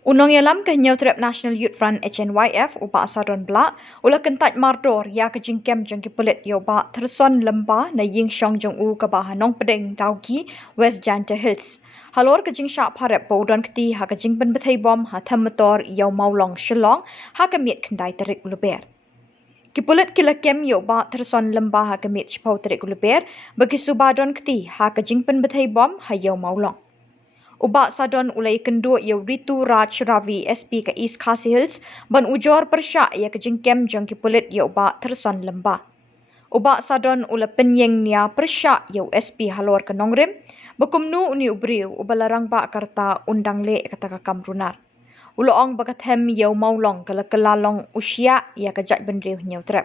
Unong yalam ke Trap National Youth Front HNYF upa sadon bla ula kentat mardor ya ke jingkem jong ki pelit yo ba terson lemba na ying shong jong u ke bahanong pedeng dauki West Janta Hills. Halor ke jing syak parep bodon keti ha ke jing ben bethai bom ha tham motor yo maulong shelong ha ke miet kendai terik uluber. Ki pulit kila kem yo ba terson lemba ha ke miet chpau terik uluber bagi subadon keti ha ke jing ben bethai bom ha yo maulong. Ubak sadon ulai kendu ya Ritu Raj Ravi SP ke East Khasi Hills ban ujor persyak ya ke jingkem jong ki pulit ya ubak terson lemba. Ubak sadon ula penyeng nia persyak ya SP halor ke nongrim bekumnu uni ubriu ubalarang ba karta undang le kata kakam runar. Uloong bakathem ya maulong kala kelalong usia ya ke jat bendriu nyau trap.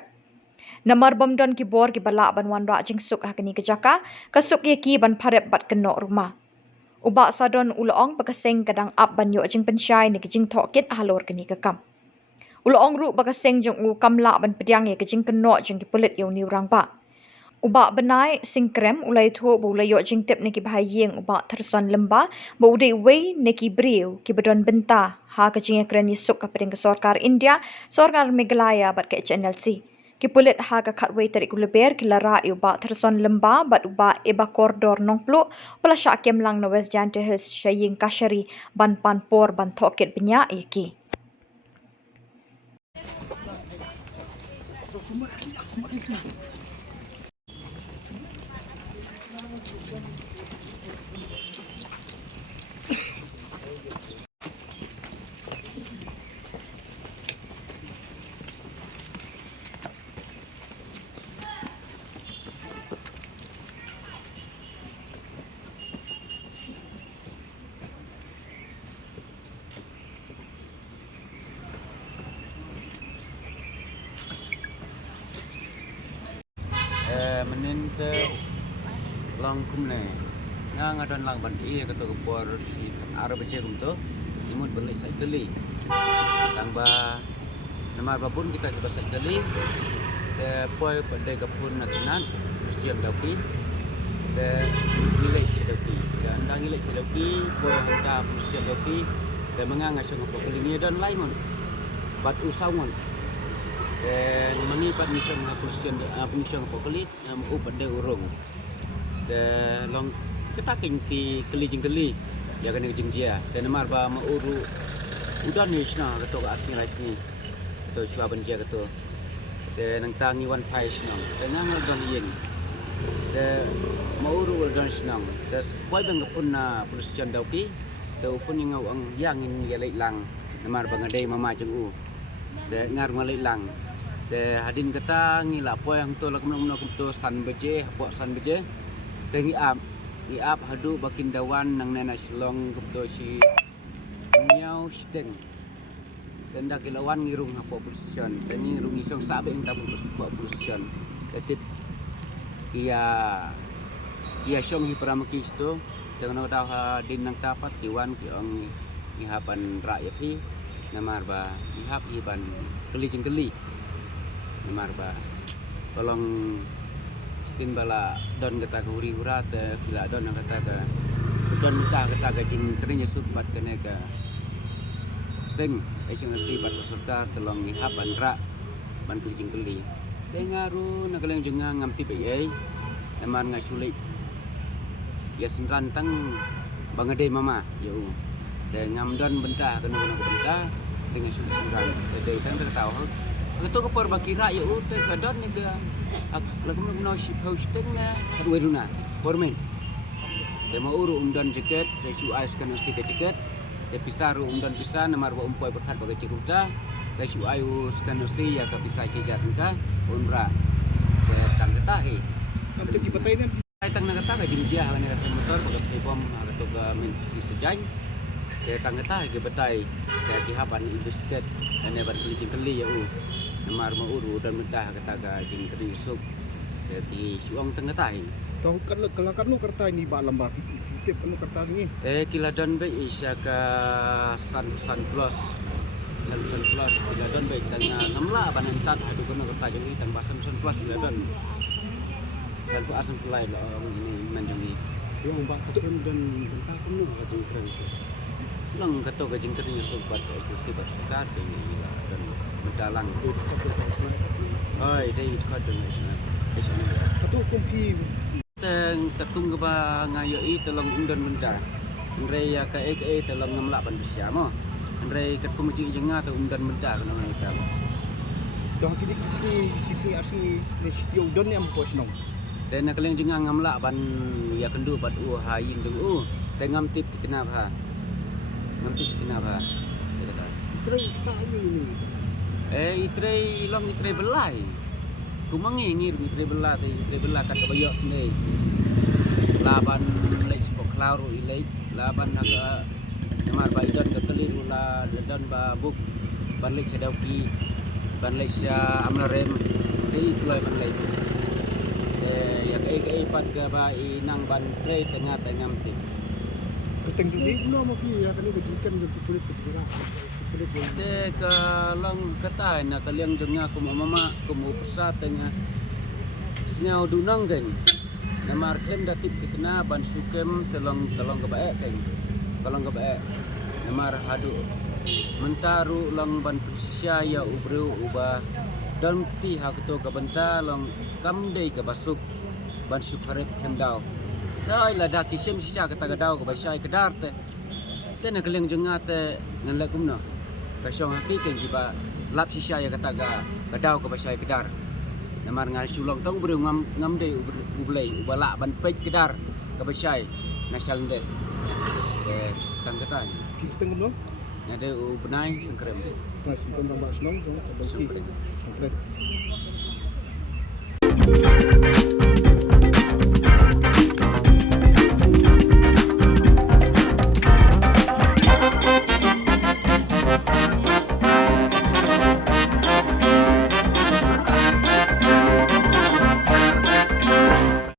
Namar bomdon ki bor ki balak ban wan rak jingsuk hakini ke jaka kasuk ye ki ban parep bat kenok rumah. Ubak sadon uloong bakaseng kadang ap banyo jing pensyai ni kejing thokit halor keni kekam. Uloong ru bakaseng jong u kamla ban pediang ye kejing kenok jong ki pelit yo ni urang ba. Ubak benai singkrem ulai thu bu ulai yo jing tip ni ki bahayeng ubak terson lemba bu udai wei ni ki briu ki bedon benta ha kejing ekran yesuk ka pedeng ke sorkar India sorkar Meghalaya bat ke HNLC. Ki pulit ha ka khatway tarik uleber ki lara ubak terson lemba bat ubak eba koridor nongplu pala syakem lang na West Janta Hills syaying kashari ban panpor ban thokit benya iki. Menin te long kumne nga don lang ban i ka to por si ara bace kum to imut balik sai teli tang ba namar babun kita juga sai teli te poi pada kapun natinan mestiam dauki te nilai sedauki dan dang nilai sedauki poi hangta mestiam dauki te menganga sung ko ni don lai mon bat usaungon mangi pat mission mission pokolit pada urung de long ketaking ki keli jing keli ya kan jing jia dan mar ba ma uru udan ni sna keto ka asni lai sni to chwa ban jia keto de nang tangi wan pai sna de nang don yeng de ma uru udan sna de poi bang pun na polisian dauki de fun ngau ang yang in ya lai lang mar ba ngadai mama jeng u de ngar ngalai lang de hadin kata ngila po yang to lak mno to san beje po san beje de ngi ap hadu bakin dawan nang nena silong to si nyau steng dan dak lawan ngirung po position dan ngirung isong sabe ing tabu po position tetip iya syong hi paramaki sto dengan dah din nang tapat diwan ki ong ihapan rakyat hi namar ba ihap hiban keli jeng keli namar ba tolong simbala don kata ke huri hura te bila don kata ke don kata ke jing terinya subat kene ke sing agency bat serta tolong ihap ban ra ban keli jeng keli dengaru nagaleng jenga ngamti pe namar ngasulik ya sinrantang bangade mama yo de ngam don bentah kena bentah dengan sinran de kan tertawa itu ke por bakira ya ute kadon ni ga lagu no shi posting na kadwe runa pormen de mau uru umdan jaket de su ais kan usti jaket de pisaru umdan pisa namar wa umpoi berkat bagai cikuta de su ayu skan usti ya ka pisa cijat ka unra de tang kata untuk dipatai ni tang kata ka jinjia ni ka motor bagai bom atau ka min sejang de tang kata ke betai de dihapan industri ane ban keli ya namar ma uru dan mentah kata ga jing kering suk di suang tengah tai tahu kan lu kerta ini ba lembah tip kan kerta ni kiladan be isya ka san plus kiladan be tanya namla banentat adu kan kerta jadi tan basan san plus kiladan san ku asan pelai lo ini menjungi yang ba keren dan bentah penuh ka jing keren Lang kato ka jingkar ni sobat kursi baskat ini dan mendalang. Oi, dai kau tu nasional. Katu kumpi Teng tatung ke ba ngayo i telong undan mencar. Andre ya ka telong ngamlak ban besia mo. Andre kat pumuji jenga tu undan mencar kana kita. dah kini sisi asli ni setiap don yang pos nong. Dan nak keleng jenga ngamlak ban ya kendu bat hayin tu tengam tip kenapa? Ngam tip kenapa? Terus tak ini. Itre long itre belai. Kumangi ngir itre belah kat kabayok sini. Laban lek spok klaru ilai laban naga namar baidan ka keliru la dan ba buk balik sedauki balik sia amlarem dei tulai balik. Ya kai pat ka ba inang ban tre tengah tengam ti. Keteng sini no mau pi ya kan bejikan je kulit kulit. Te ka long kata na kaliang jenga ku mama ku mu pesat tengah sengau dunang geng. Namar kem datip kena ban sukem telong ke baek keng. Tolong ke baek. Namar hadu mentaru long ban prisya ya ubru ubah dan ti hak tu ke benta long kamdei ke basuk ban sukharet kendau. Dai la dak kisim sisa kata gadau ke basai kedar te. Te nak leng jenga te ngalak kumno. Kasong hati keng jiba lap sisa ya kata gadau ke basai kedar. Namar ngal sulong tong bru ngam dei ublei ubala ban pek kedar ke basai nasal ndel. Tang kata. Keteng no. Ada benai sengkrem. Mas tentang bahas nong so Sengkrem. komplit.